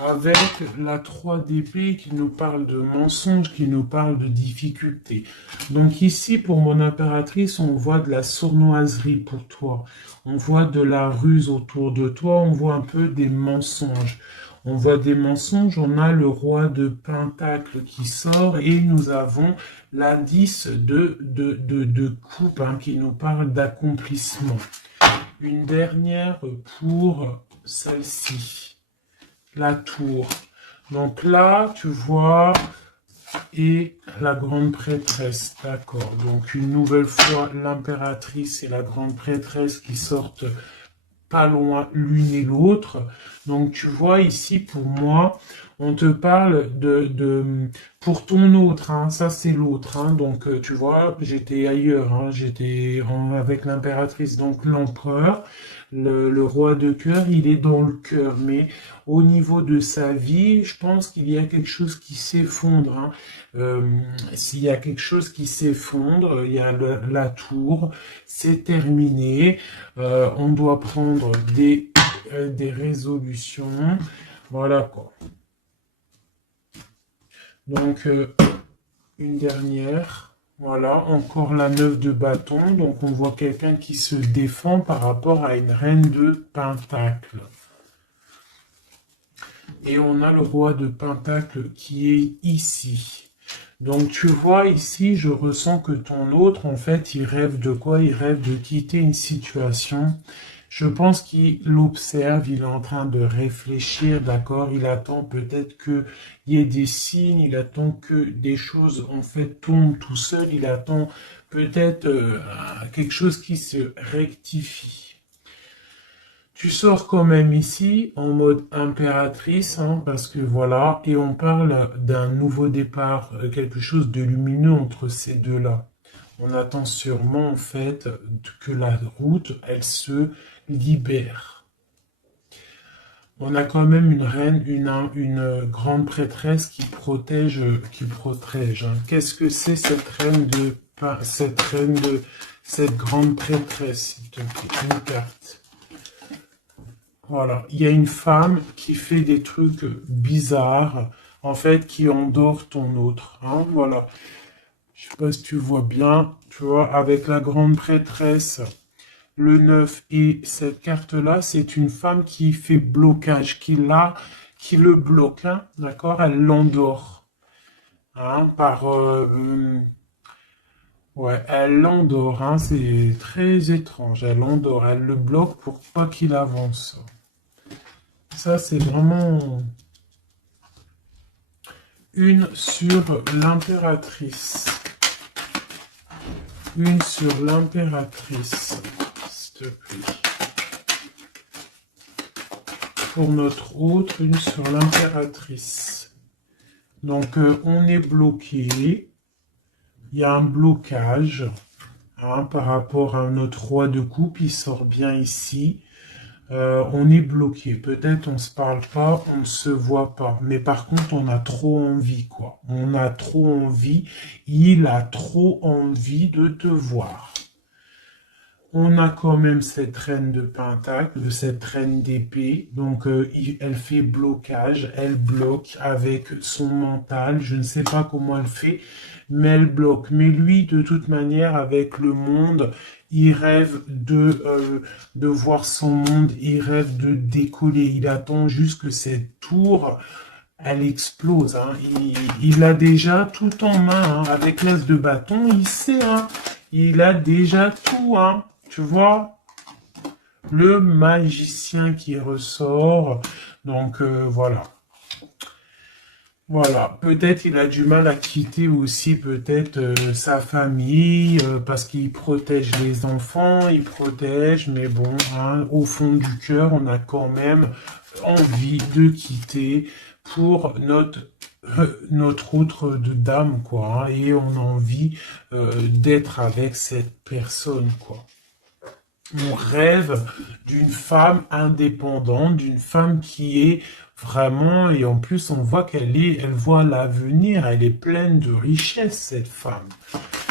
avec la 3 d'épée qui nous parle de mensonges, qui nous parle de difficultés. Donc ici, pour mon impératrice, on voit de la sournoiserie pour toi. On voit de la ruse autour de toi, on voit un peu des mensonges. On voit des mensonges, on a le roi de Pentacle qui sort et nous avons l'indice de coupe, hein, qui nous parle d'accomplissement. Une dernière pour celle-ci, la tour. Donc là, tu vois, et la grande prêtresse, d'accord. Donc une nouvelle fois, l'impératrice et la grande prêtresse qui sortent pas loin l'une et l'autre. Donc tu vois ici, pour moi, on te parle pour ton autre, hein, ça c'est l'autre, hein, donc tu vois, j'étais ailleurs, hein, avec l'impératrice, donc l'empereur, le roi de cœur, il est dans le cœur, mais au niveau de sa vie, je pense qu'il y a quelque chose qui s'effondre, hein. S'il y a quelque chose qui s'effondre, il y a la tour, c'est terminé, on doit prendre des résolutions, voilà quoi. Donc, une dernière. Voilà, encore la 9 de bâton. Donc, on voit quelqu'un qui se défend par rapport à une reine de pentacle. Et on a le roi de pentacle qui est ici. Donc, tu vois ici, je ressens que ton autre, en fait, il rêve de quoi? Il rêve de quitter une situation. Je pense qu'il l'observe, il est en train de réfléchir, d'accord? Il attend peut-être qu'il y ait des signes, il attend que des choses, en fait, tombent tout seul, il attend peut-être quelque chose qui se rectifie. Tu sors quand même ici en mode impératrice, hein, parce que voilà, et on parle d'un nouveau départ, quelque chose de lumineux entre ces deux-là. On attend sûrement en fait que la route, elle se libère. On a quand même une reine, une grande prêtresse qui protège, hein. Qu'est-ce que c'est cette reine cette grande prêtresse, s'il te plaît, une carte. Voilà, il y a une femme qui fait des trucs bizarres, en fait, qui endort ton autre, hein, voilà. Je sais pas si tu vois bien, tu vois, avec la grande prêtresse, le 9 et cette carte-là, c'est une femme qui fait blocage, qui le bloque, hein, d'accord? Elle l'endort, hein, ouais, elle l'endort, hein, c'est très étrange, elle l'endort, elle le bloque pour pas qu'il avance. Ça, c'est vraiment une sur l'impératrice. Une sur l'impératrice, s'il te plaît. Pour notre autre, une sur l'impératrice. Donc, on est bloqué. Il y a un blocage, hein, par rapport à notre roi de coupe. Il sort bien ici. On est bloqué. Peut-être on se parle pas, on ne se voit pas. Mais par contre, on a trop envie, quoi. On a trop envie. Il a trop envie de te voir. On a quand même cette reine de pentacle, cette reine d'épée. Donc, elle fait blocage. Elle bloque avec son mental. Je ne sais pas comment elle fait, mais elle bloque. Mais lui, de toute manière, avec le monde, il rêve de voir son monde. Il rêve de décoller. Il attend juste que cette tour, elle explose, hein. Il a déjà tout en main, hein. Avec l'as de bâton, il sait, hein. Il a déjà tout, hein. Tu vois, le magicien qui ressort. Donc, voilà. Voilà, peut-être il a du mal à quitter aussi peut-être sa famille parce qu'il protège les enfants, il protège, mais bon, hein, au fond du cœur, on a quand même envie de quitter pour notre autre de dame, quoi, hein, et on a envie d'être avec cette personne, quoi. On rêve d'une femme indépendante, d'une femme qui est vraiment, et en plus on voit elle voit l'avenir, elle est pleine de richesse, cette femme.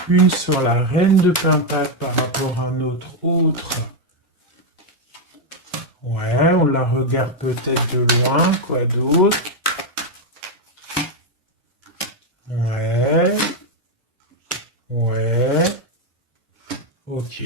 Une sur la reine de Pentacle par rapport à notre autre. Ouais, on la regarde peut-être de loin, quoi d'autre? Ouais. Ouais. Ok.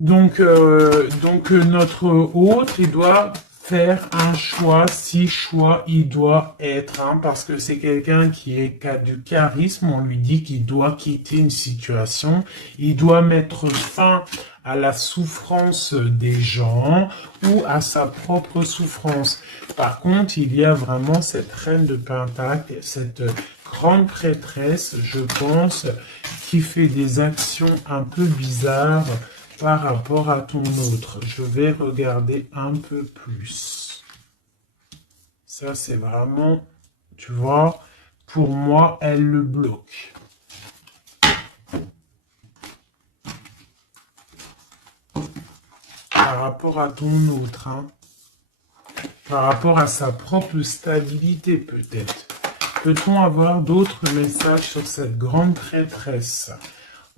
Donc notre hôte, il doit faire un choix, si choix il doit être, hein, parce que c'est quelqu'un qui a du charisme, on lui dit qu'il doit quitter une situation, il doit mettre fin à la souffrance des gens ou à sa propre souffrance. Par contre, il y a vraiment cette reine de Pentacle, cette grande prêtresse, je pense, qui fait des actions un peu bizarres par rapport à ton autre. Je vais regarder un peu plus. Ça, c'est vraiment, tu vois, pour moi, elle le bloque. Par rapport à ton autre, hein. Par rapport à sa propre stabilité, peut-être. Peut-on avoir d'autres messages sur cette grande prêtresse ?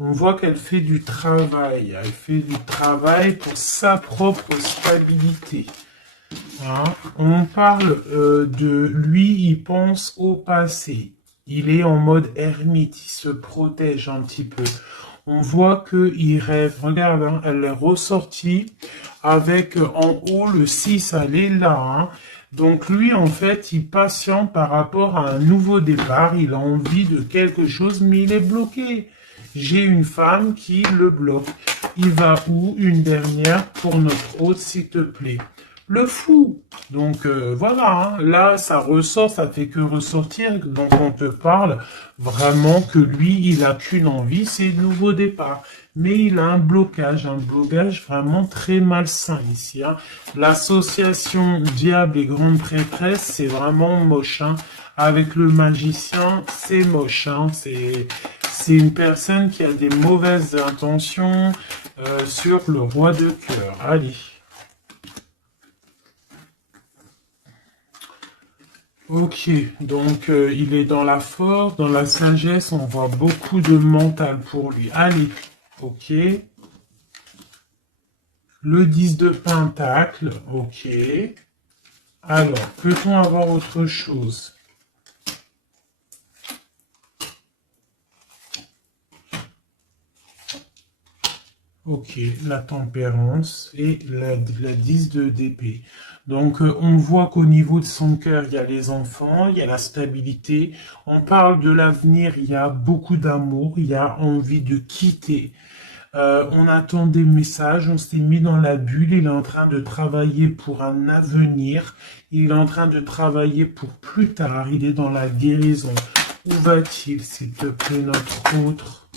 On voit qu'elle fait du travail. Elle fait du travail pour sa propre stabilité. Hein? On parle de lui, il pense au passé. Il est en mode ermite, il se protège un petit peu. On voit qu'il rêve. Regarde, hein, elle est ressortie avec en haut le 6, elle est là. Hein? Donc lui, en fait, il patiente par rapport à un nouveau départ. Il a envie de quelque chose, mais il est bloqué. J'ai une femme qui le bloque. Il va où? Une dernière pour notre hôte, s'il te plaît. Le fou. Donc voilà, hein. Là, ça ressort, ça fait que ressortir. Donc on te parle vraiment que lui, il a qu'une envie, c'est le nouveau départ. Mais il a un blocage vraiment très malsain ici. Hein. L'association diable et grande prêtresse, c'est vraiment moche. Hein. Avec le magicien, c'est moche. Hein. C'est une personne qui a des mauvaises intentions sur le roi de cœur. Allez. Ok, donc il est dans la force, dans la sagesse, on voit beaucoup de mental pour lui. Allez, ok. Le 10 de pentacle, ok. Alors, peut-on avoir autre chose? Ok, la tempérance et la 10 d'épée. Donc, on voit qu'au niveau de son cœur, il y a les enfants, il y a la stabilité. On parle de l'avenir, il y a beaucoup d'amour, il y a envie de quitter. On attend des messages, on s'est mis dans la bulle, il est en train de travailler pour un avenir, il est en train de travailler pour plus tard, il est dans la guérison. Où va-t-il, s'il te plaît, notre autre?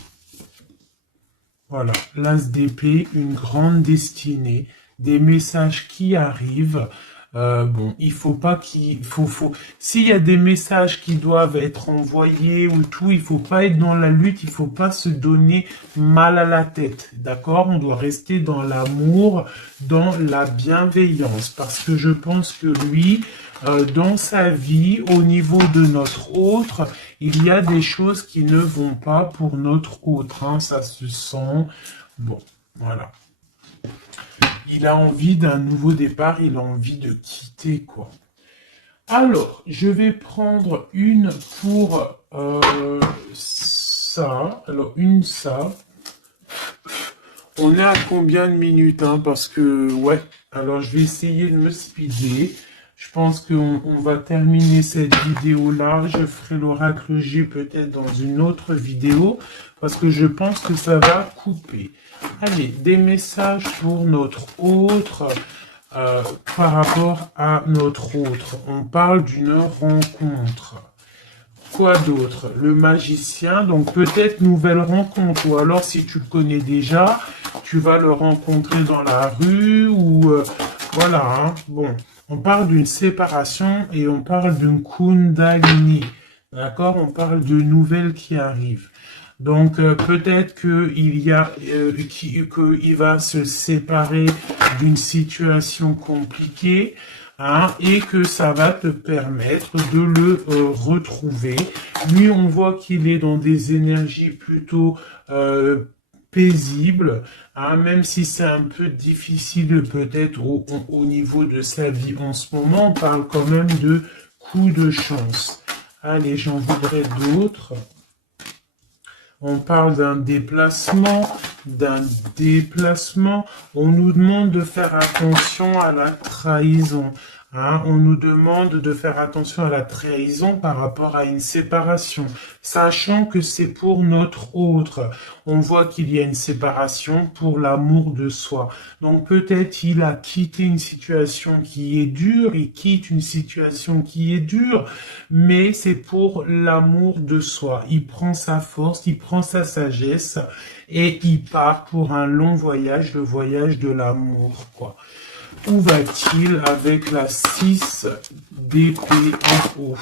Voilà, l'as d'épée, une grande destinée, des messages qui arrivent. Bon, il faut pas s'il y a des messages qui doivent être envoyés ou tout, il faut pas être dans la lutte, il faut pas se donner mal à la tête, d'accord? On doit rester dans l'amour, dans la bienveillance, parce que je pense que lui, dans sa vie, au niveau de notre autre, il y a des choses qui ne vont pas pour notre autre, hein, ça se sent. Bon, voilà. Il a envie d'un nouveau départ, il a envie de quitter, quoi. Alors, je vais prendre une pour ça. Alors, une ça. On est à combien de minutes, hein? Parce que, ouais. Alors, je vais essayer de me speeder. Je pense qu'on va terminer cette vidéo-là. Je ferai l'oracle J peut-être dans une autre vidéo. Parce que je pense que ça va couper. Allez, des messages pour notre autre. Par rapport à notre autre. On parle d'une rencontre. Quoi d'autre? Le magicien, donc peut-être nouvelle rencontre, ou alors si tu le connais déjà, tu vas le rencontrer dans la rue, ou voilà, hein. Bon, on parle d'une séparation et on parle d'une kundalini, d'accord? On parle de nouvelles qui arrivent. Donc peut-être qu'il y a qu'il va se séparer d'une situation compliquée, hein, et que ça va te permettre de le retrouver. Lui, on voit qu'il est dans des énergies plutôt paisibles, hein, même si c'est un peu difficile peut-être au niveau de sa vie en ce moment. On parle quand même de coups de chance. Allez, j'en voudrais d'autres. On parle d'un déplacement, d'un déplacement. On nous demande de faire attention à la trahison. Hein, on nous demande de faire attention à la trahison par rapport à une séparation, sachant que c'est pour notre autre. On voit qu'il y a une séparation pour l'amour de soi. Donc peut-être il a quitté une situation qui est dure, il quitte une situation qui est dure, mais c'est pour l'amour de soi. Il prend sa force, il prend sa sagesse et il part pour un long voyage, le voyage de l'amour, quoi. Où va-t-il avec la 6 d'épée en haut?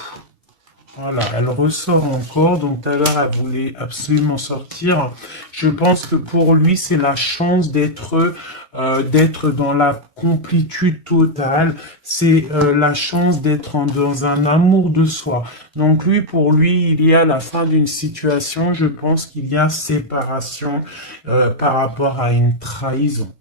Voilà, elle ressort encore, donc tout à l'heure elle voulait absolument sortir. Je pense que pour lui c'est la chance d'être dans la complétude totale, c'est la chance d'être dans un amour de soi. Donc lui, pour lui, il y a la fin d'une situation, je pense qu'il y a séparation par rapport à une trahison.